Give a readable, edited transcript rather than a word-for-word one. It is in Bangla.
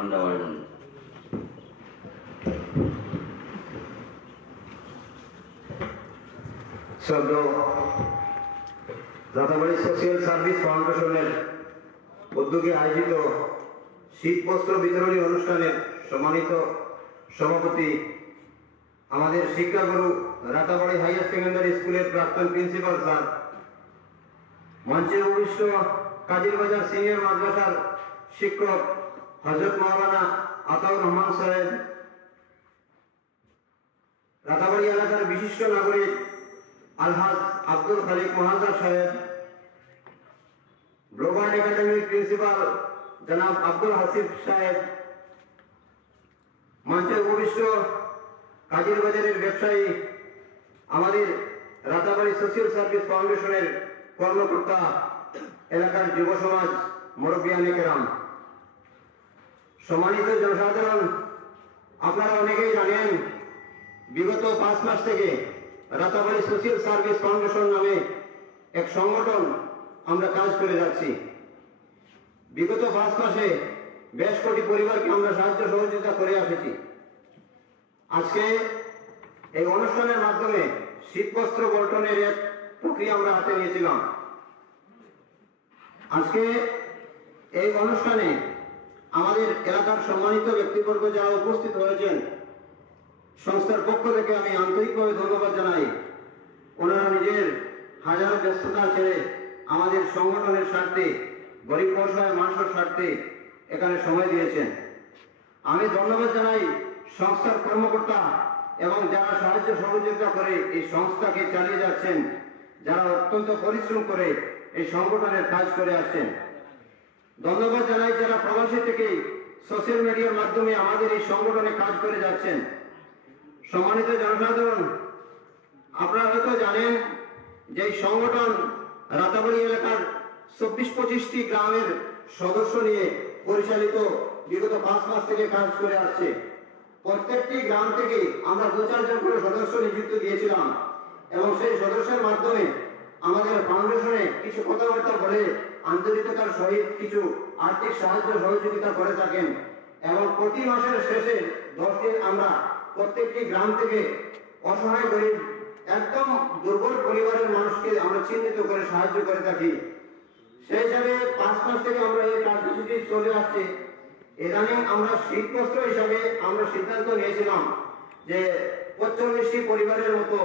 ঠান্ডা বাড়বেন। রাতাবাড়ী সোশিয়াল সার্ভিস ফাউন্ডেশনের উদ্যোগে আয়োজিত শীত বস্ত্র বিতরণী অনুষ্ঠানের সম্মানিত সভাপতি আমাদের শিক্ষাগুরু রাতাবাড়ী হাইয়ার সেকেন্ডারি স্কুলের প্রাক্তন প্রিন্সিপাল স্যার, মঞ্চে উপবিষ্ট কাজিরবাজার সিনিয়র মাদ্রাসার শিক্ষক হযরত মাওলানা আতাউর রহমান সাহেব, রাতাবাড়ী এলাকার বিশিষ্ট নাগরিক আলহাজ আব্দুল খালিক মহালদার সাহেব, ব্লুবার্ড একাডেমির প্রিন্সিপাল জনাব আব্দুল হাসিব সাহেব, মঞ্চে উপবিষ্ট কাজিরবাজারের ব্যবসায়ী, আমাদের রাতাবাড়ী সোশিয়াল সার্ভিস ফাউন্ডেশনের কর্মকর্তা, এলাকার যুব সমাজ, মুরব্বিয়ানে কেরাম, সম্মানিত জনসাধারণ, আপনারা অনেকেই জানেন বিগত 5 মাস থেকে রাতাবাড়ী সোশিয়াল সার্ভিস ফাউন্ডেশন নামে এক সংগঠন আমরা কাজ করে যাচ্ছি। বিগত 5 মাসে বেশ কোটি পরিবারকে আমরা সাহায্য সহযোগিতা করে আসছি। আজকে এই অনুষ্ঠানের মাধ্যমে শীতবস্ত্র বন্টনের এক প্রক্রিয়া আমরা হাতে নিয়েছিলাম। আজকে এই অনুষ্ঠানে আমাদের এলাকার সম্মানিত ব্যক্তিবর্গ যারা উপস্থিত হয়েছেন, সংস্থার পক্ষ থেকে আমি আন্তরিকভাবে ধন্যবাদ জানাই। ওনারা নিজের হাজার ব্যস্ততা ছেড়ে আমাদের সংগঠনের স্বার্থে, গরিব অসহায় মানুষের স্বার্থে এখানে সময় দিয়েছেন। আমি ধন্যবাদ জানাই সংস্থার কর্মকর্তা এবং যারা সাহায্য সহযোগিতা করে এই সংস্থাকে চালিয়ে যাচ্ছেন, যারা অত্যন্ত পরিশ্রম করে এই সংগঠনের কাজ করে আসছেন। ধন্যবাদ জানাই যারা প্রবাসী থেকে সোশ্যাল মিডিয়ার মাধ্যমে আমাদের এই সংগঠনে কাজ করে যাচ্ছেন। সম্মানিত জনসাধারণ, আপনারা হয়তো জানেন যে এই সংগঠন রাতাবাড়ী এলাকার 24-25টি গ্রামের সদস্য নিয়ে পরিচালিত বিগত 5 মাস থেকে কাজ করে আসছে। প্রত্যেকটি গ্রাম থেকে আমরা 2-4 জন করে সদস্য নিযুক্ত দিয়েছিলাম এবং সেই সদস্যের মাধ্যমে আমাদের ফাউন্ডেশনে কিছু কথাবার্তা বলে আন্তরিকতার সহিত কিছু আর্থিক সাহায্য সহযোগিতা করে থাকেন এবং প্রতি মাসের শেষে 10 দিন আমরা প্রত্যেকটি গ্রাম থেকে অসহায় গরিব একদম দুর্বল পরিবারের মানুষকে আমরা চিহ্নিত করে সাহায্য করে থাকি। সেই হিসাবে 5 মাস থেকে আমরা এই কার্যসূচি চলে আসছে। ইদানিং আমরা শীতবস্ত্র হিসাবে আমরা সিদ্ধান্ত নিয়েছিলাম যে 45টি পরিবারের মতো